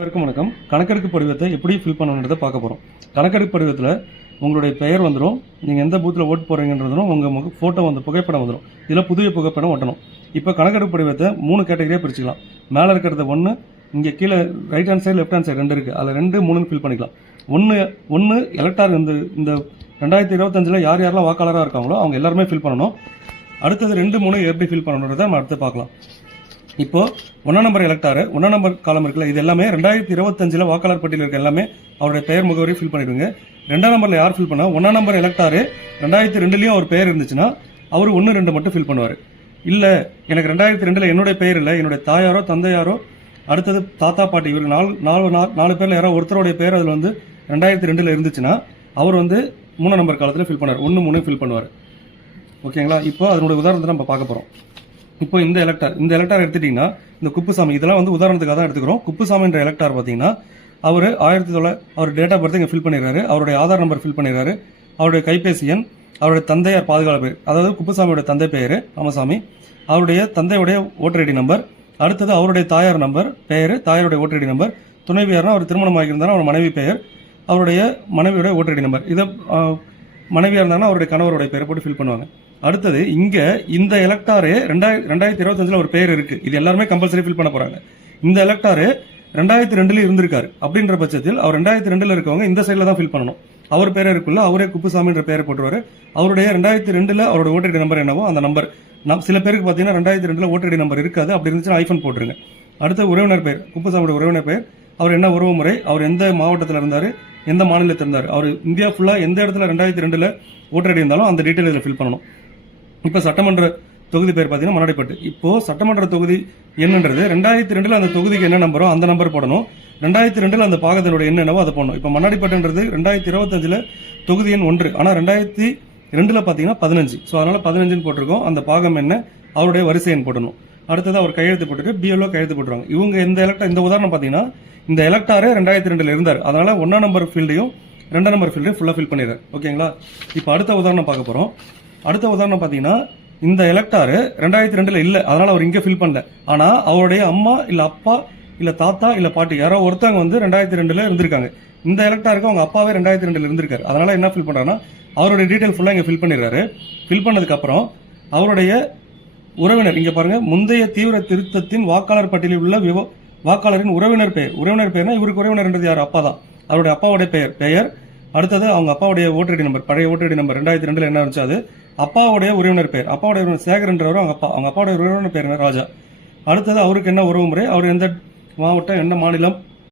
அனைவருக்கும் வணக்கம். கணக்கெடுப்பு படிவத்தை எப்படி ஃபில் பண்ணணுன்றதை பார்க்க போகிறோம். கணக்கெடுப்பு படிவத்தில் உங்களுடைய பெயர் வந்துடும், நீங்கள் எந்த பூத்தில் ஓட்டு போகிறீங்கன்றதும் உங்கள் ஃபோட்டோ வந்து புகைப்படம் வந்துடும். இதில் புதிய புகைப்படம் ஒட்டணும். இப்போ கணக்கெடுப்பு படிவத்தை 3 கேட்டகரியாக பிரிச்சுக்கலாம். மேலே இருக்கிறது 1, இங்கே கீழே right hand side left hand side 2 இருக்குது. அதில் 2, 3 ஃபில் பண்ணிக்கலாம். ஒன்று எலக்டார் இந்த 2025 யார் யாரெல்லாம் வாக்காளராக இருக்காங்களோ அவங்க எல்லாருமே ஃபில் பண்ணணும். அடுத்தது 2, 3 எப்படி ஃபில் பண்ணணுன்றதை நம்ம அடுத்து பார்க்கலாம். இப்போ 1 நம்பர் எலக்டாரு 1 நம்பர் காலம் இருக்குல்ல, இது எல்லாமே 2025 வாக்காளர் பட்டியல் இருக்க எல்லாமே அவருடைய பெயர் முகவரி ஃபில் பண்ணிடுங்க. 2ஆம் நம்பர்ல யார் ஃபில் பண்ணா 1 நம்பர் எலக்டாரு 2002லயும் அவர் பெயர் இருந்துச்சுன்னா அவர் 1, 2 மட்டும் ஃபில் பண்ணுவார். இல்ல எனக்கு 2002ல என்னுடைய பெயர் இல்லை, என்னுடைய தாயாரோ தந்தையாரோ அடுத்தது தாத்தா பாட்டி இவருக்கு 4 பேர்ல யாரோ ஒருத்தருடைய பெயர் அதில் வந்து 2002ல இருந்துச்சுன்னா அவர் வந்து 3 நம்பர் காலத்தில் ஃபில் பண்ணுவார். 1, 3 ஃபில் பண்ணுவார். ஓகேங்களா? இப்போ அதனுடைய உதாரணத்தை நம்ம பார்க்க போறோம். இப்போ இந்த எலக்டார் எடுத்துட்டீங்கன்னா இந்த குப்புசாமி இதெல்லாம் வந்து உதாரணத்துக்காக தான் எடுத்துக்கிறோம். குப்புசாமின்ற எலக்டார் பார்த்தீங்கன்னா அவர் அவர் டேட் ஆஃப் பர்த் இங்கே ஃபில் பண்ணிடுறாரு, அவருடைய ஆதார் நம்பர் ஃபில் பண்ணிடுறாரு, அவருடைய கைபேசி எண், அவருடைய தந்தையார் பாதுகாப்பு பேர், அதாவது குப்புசாமியோட தந்தை பெயர் ராமசாமி, அவருடைய தந்தையுடைய ஓட்டர் ஐடி நம்பர், அடுத்தது அவருடைய தாயார் நம்பர் பெயர், தாயாருடைய ஓட்டர் ஐடி நம்பர், துணைவியார்னா அவர் திருமணம் ஆகியிருந்தாலும் அவர் மனைவி பெயர், அவருடைய மனைவியோட ஓட்டர் ஐடி நம்பர், இதை மனைவியாக இருந்தாங்கன்னா அவருடைய கணவருடைய பெயரை போட்டு ஃபில் பண்ணுவாங்க. அடுத்தது இங்க இந்த எலக்டாரு 2025 ஒரு பெயர் இருக்கு, இது எல்லாருமே கம்பல்சரி ஃபில் பண்ண போறாங்க. இந்த எலக்டாரு 2002 இருந்திருக்காரு அப்படின்ற பட்சத்தில் அவர் 2002 இருக்கவங்க இந்த சைட்ல தான் ஃபில் பண்ணணும். அவர் பேர் இருக்குல்ல, அவரே குப்புசாமின்ற பெயரை போட்டுருவாரு. அவருடைய 2002 அவரோட ஓட்டர் ஐடி நம்பர் என்னவோ அந்த நம்பர், சில பேருக்கு பார்த்தீங்கன்னா 2002 ஓட்டர் ஐடி நம்பர் இருக்காது, அப்படி இருந்துச்சுன்னா ஐஃபோன் போட்டுருங்க. அடுத்த உறவினர் பெயர், குப்புசாமியோட உறவினர் பெயர், அவர் என்ன உறவு முறை, அவர் எந்த மாவட்டத்தில் இருந்தாரு, எந்த மாநிலத்தில் இருந்தார், அவர் இந்தியா ஃபுல்லா எந்த இடத்துல 2002 ஓட்டர் ஐடி இருந்தாலும் அந்த டீட்டெயில் இதில் ஃபில் பண்ணணும். இப்போ சட்டமன்ற தொகுதி பேர் பார்த்தீங்கன்னா மண்ணாடிப்பட்டு. இப்போ சட்டமன்ற தொகுதி என்னன்றது 2002 அந்த தொகுதிக்கு என்ன நம்பரோ அந்த நம்பர் போடணும். 2002 அந்த பாகத்தினுடைய என்னவோ அதை போடணும். இப்போ மண்ணாடிப்பட்டுன்றது 2025 தொகுதி எண் 1, ஆனால் 2002 பார்த்தீங்கன்னா 15. ஸோ அதனால 15 போட்டிருக்கோம். அந்த பாகம் என்ன, அவருடைய வரிசை எண் போடணும். அடுத்தது அவர் கையெழுத்து போட்டுட்டு பிஎல்ஓ கையெழுத்து போட்டுருவாங்க. இவங்க இந்த உதாரணம் பார்த்தீங்கன்னா இந்த எலக்டாரே 2002 இருந்தார், அதனால 1ஆம் நம்பர் ஃபீல்டையும் 2ஆம் நம்பர் ஃபீல்டையும் ஃபுல்லாக ஃபில் பண்ணிடுறாரு. ஓகேங்களா? இப்போ அடுத்த உதாரணம் பார்க்க போறோம். அடுத்த உதாரணம் பார்த்தீங்கன்னா இந்த எலக்டாரு 2002 இல்லை, அதனால அவர் இங்கே ஃபில் பண்ணல. ஆனா அவருடைய அம்மா இல்ல அப்பா இல்ல தாத்தா இல்ல பாட்டி யாரோ ஒருத்தவங்க வந்து 2002 இருந்திருக்காங்க. இந்த எலக்டாருக்கு அவங்க அப்பாவே 2002 இருந்திருக்காரு, அதனால என்ன ஃபில் பண்றாருன்னா அவருடைய டீடைல் ஃபுல்லா இங்க ஃபில் பண்ணிடுறாரு. ஃபில் பண்ணதுக்கு அப்புறம் அவருடைய உறவினர் இங்க பாருங்க, முந்தைய தீவிர திருத்தத்தின் வாக்காளர் பட்டியலில் உள்ள வாக்காளரின் உறவினர் பெயர்னா இவருக்கு உறவினர்ன்றது யார், அப்பா தான். அவருடைய அப்பாவுடைய பெயர், அடுத்தது அவங்க அப்பாவுடைய ஓட்டர் ஐடி நம்பர், பழைய ஓட்டர் ஐடி நம்பர் 2002 என்ன இருந்துச்சு அது, அப்பாவுடைய உறவினர் பெயர், அப்பாவுடைய உறவினர் சேகர்ன்றவர் அவங்க அப்பாவுடைய உறவினர் பேர் ராஜா. அடுத்தது அவருக்கு என்ன உறவு முறை, அவர் எந்த மாவட்டம் என்ன மாநிலம்